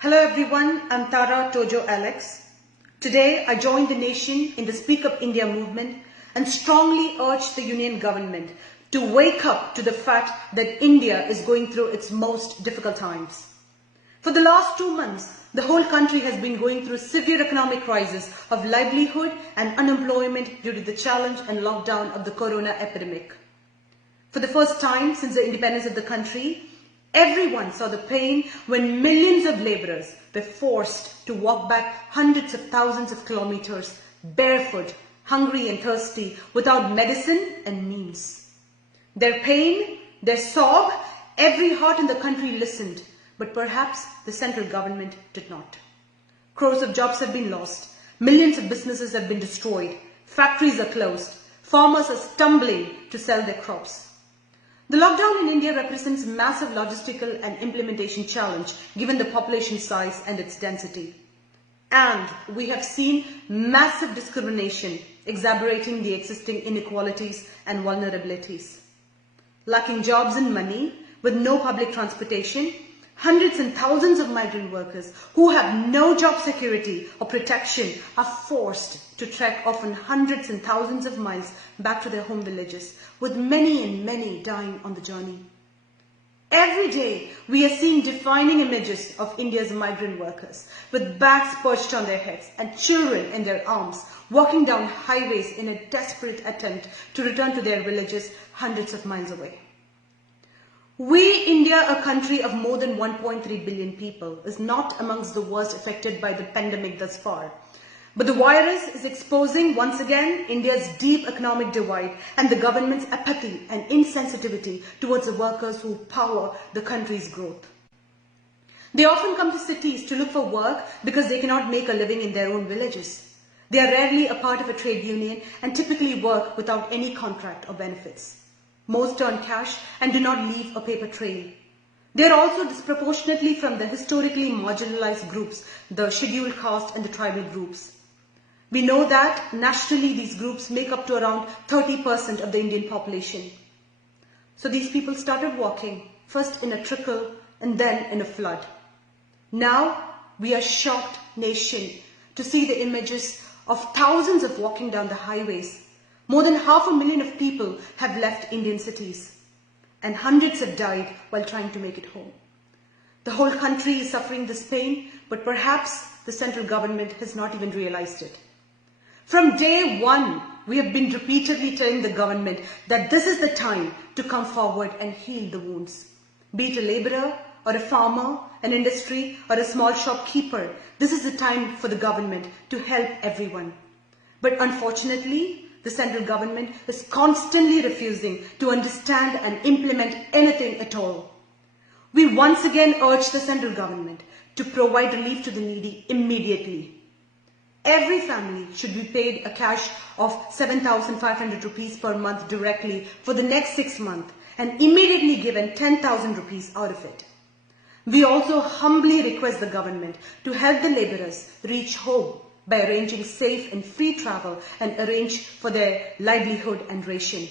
Hello everyone, I'm Tara Tojo Alex. Today I joined the nation in the Speak Up India movement and strongly urge the Union government to wake up to the fact that India is going through its most difficult times. For the last 2 months, the whole country has been going through severe economic crisis of livelihood and unemployment due to the challenge and lockdown of the corona epidemic. For the first time since the independence of the country, everyone saw the pain when millions of labourers were forced to walk back hundreds of thousands of kilometres, barefoot, hungry and thirsty, without medicine and means. Their pain, their sob, every heart in the country listened, but perhaps the central government did not. Crores of jobs have been lost, millions of businesses have been destroyed, factories are closed, farmers are stumbling to sell their crops. The lockdown in India represents massive logistical and implementation challenge given the population size and its density. And we have seen massive discrimination exacerbating the existing inequalities and vulnerabilities. Lacking jobs and money, with no public transportation, hundreds and thousands of migrant workers who have no job security or protection are forced to trek often hundreds and thousands of miles back to their home villages, with many and many dying on the journey. Every day, we are seeing defining images of India's migrant workers, with bags perched on their heads and children in their arms, walking down highways in a desperate attempt to return to their villages hundreds of miles away. We, India, a country of more than 1.3 billion people, is not amongst the worst affected by the pandemic thus far. But the virus is exposing once again India's deep economic divide and the government's apathy and insensitivity towards the workers who power the country's growth. They often come to cities to look for work because they cannot make a living in their own villages. They are rarely a part of a trade union and typically work without any contract or benefits. Most earn cash and do not leave a paper trail. They are also disproportionately from the historically marginalized groups, the scheduled caste and the tribal groups. We know that nationally these groups make up to around 30% of the Indian population. So these people started walking, first in a trickle and then in a flood. Now we are shocked nation to see the images of thousands of walking down the highways. More than 500,000 of people have left Indian cities, and hundreds have died while trying to make it home. The whole country is suffering this pain, but perhaps the central government has not even realized it. From day one, we have been repeatedly telling the government that this is the time to come forward and heal the wounds. Be it a labourer or a farmer, an industry or a small shopkeeper, this is the time for the government to help everyone. But unfortunately, the central government is constantly refusing to understand and implement anything at all. We once again urge the central government to provide relief to the needy immediately. Every family should be paid a cash of 7,500 rupees per month directly for the next 6 months and immediately given 10,000 rupees out of it. We also humbly request the government to help the labourers reach home by arranging safe and free travel and arrange for their livelihood and ration.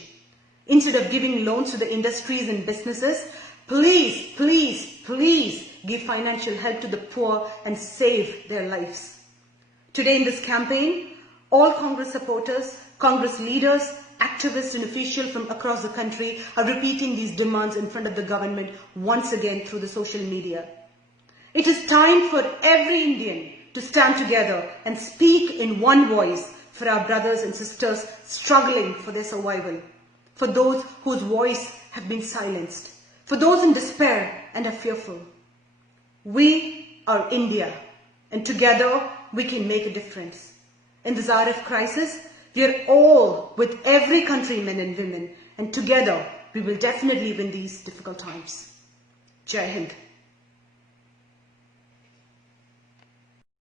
Instead of giving loans to the industries and businesses, please, please, please give financial help to the poor and save their lives. Today in this campaign, all Congress supporters, Congress leaders, activists and officials from across the country are repeating these demands in front of the government once again through the social media. It is time for every Indian to stand together and speak in one voice for our brothers and sisters struggling for their survival, for those whose voice have been silenced, for those in despair and are fearful. We are India, and together we can make a difference. In this hour of crisis, we are all with every countryman and women, and together we will definitely win these difficult times. Jai Hind.